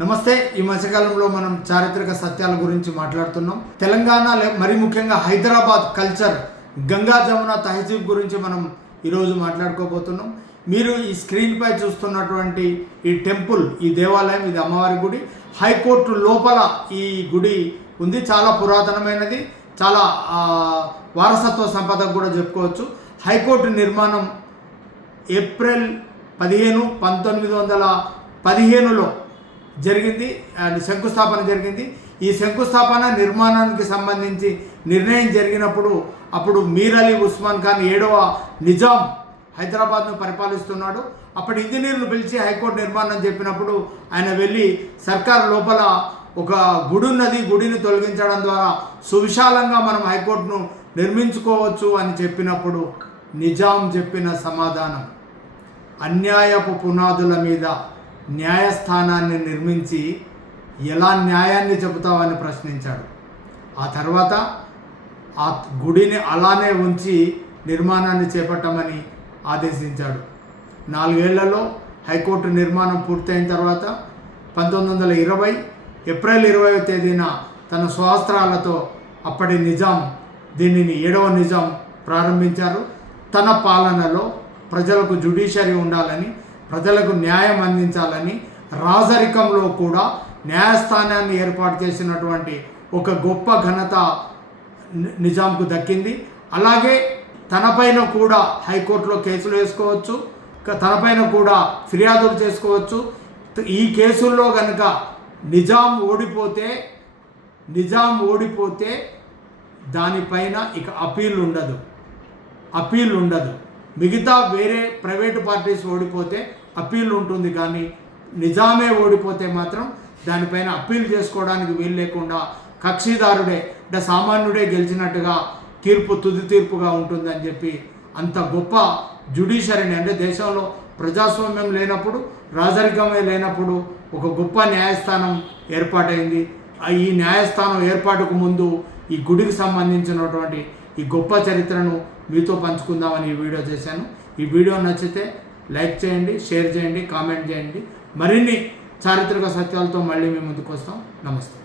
నమస్తే. ఈ మధ్యకాలంలో మనం చారిత్రక సత్యాల గురించి మాట్లాడుతున్నాం. తెలంగాణ మరి ముఖ్యంగా హైదరాబాద్ కల్చర్, గంగా జమున తహజీబ్ గురించి మనం ఈరోజు మాట్లాడుకోబోతున్నాం. మీరు ఈ స్క్రీన్ పై చూస్తున్నటువంటి ఈ టెంపుల్, ఈ దేవాలయం, ఇది అమ్మవారి గుడి. హైకోర్టు లోపల ఈ గుడి ఉంది. చాలా పురాతనమైనది, చాలా వారసత్వ సంపద కూడా చెప్పుకోవచ్చు. హైకోర్టు నిర్మాణం ఏప్రిల్ 15, 1915లో జరిగింది. శంకుస్థాపన జరిగింది. ఈ శంకుస్థాపన నిర్మాణానికి సంబంధించి నిర్ణయం జరిగినప్పుడు అప్పుడు మీర్ అలీ ఉస్మాన్ ఖాన్ 7వ నిజాం హైదరాబాద్ను పరిపాలిస్తున్నాడు. అప్పటి ఇంజనీర్లు పిలిచి హైకోర్టు నిర్మాణం చెప్పినప్పుడు ఆయన వెళ్ళి సర్కారు లోపల ఒక గుడి ఉన్నది, గుడిని తొలగించడం ద్వారా సువిశాలంగా మనం హైకోర్టును నిర్మించుకోవచ్చు అని చెప్పినప్పుడు నిజాం చెప్పిన సమాధానం, అన్యాయపు పునాదుల మీద న్యాయస్థానాన్ని నిర్మించి ఎలా న్యాయాన్ని చెబుతావని ప్రశ్నించాడు. ఆ తర్వాత ఆ గుడిని అలానే ఉంచి నిర్మాణాన్ని చేపట్టమని ఆదేశించాడు. 4 ఏళ్లలో హైకోర్టు నిర్మాణం పూర్తయిన తర్వాత 1920 ఏప్రిల్ 20వ తేదీన తన స్వహస్త్రాలతో అప్పటి నిజాం దీనిని 7వ నిజాం ప్రారంభించారు. తన పాలనలో ప్రజలకు జ్యుడిషియరీ ఉండాలని, ప్రజలకు న్యాయం అందించాలని, రాజరికంలో కూడా న్యాయస్థానాన్ని ఏర్పాటు చేసినటువంటి ఒక గొప్ప ఘనత నిజాంకు దక్కింది. అలాగే తనపైన కూడా హైకోర్టులో కేసులు వేసుకోవచ్చు, తనపైన కూడా ఫిర్యాదులు చేసుకోవచ్చు. ఈ కేసుల్లో కనుక నిజాం ఓడిపోతే దానిపైన ఇక అప్పీల్ ఉండదు. మిగతా వేరే ప్రైవేటు పార్టీస్ ఓడిపోతే అప్పీల్ ఉంటుంది, కానీ నిజామే ఓడిపోతే మాత్రం దానిపైన అప్పీల్ చేసుకోవడానికి వీలు లేకుండా కక్షిదారుడే అంటే సామాన్యుడే గెలిచినట్టుగా తుది తీర్పుగా ఉంటుందని చెప్పి అంత గొప్ప జ్యుడిషియరీని, అంటే దేశంలో ప్రజాస్వామ్యం లేనప్పుడు, రాజరికమే లేనప్పుడు ఒక గొప్ప న్యాయస్థానం ఏర్పాటైంది. ఈ న్యాయస్థానం ఏర్పాటుకు ముందు ఈ గుడికి సంబంధించినటువంటి ఈ గొప్ప చరిత్రను మీతో పంచుకుందామని ఈ వీడియో చేశాను. ఈ వీడియో నచ్చితే లైక్ చేయండి, షేర్ చేయండి, కామెంట్ చేయండి. మరిన్ని చారిత్రక సత్యాలతో మళ్ళీ మీ ముందుకు వస్తాం. నమస్తే.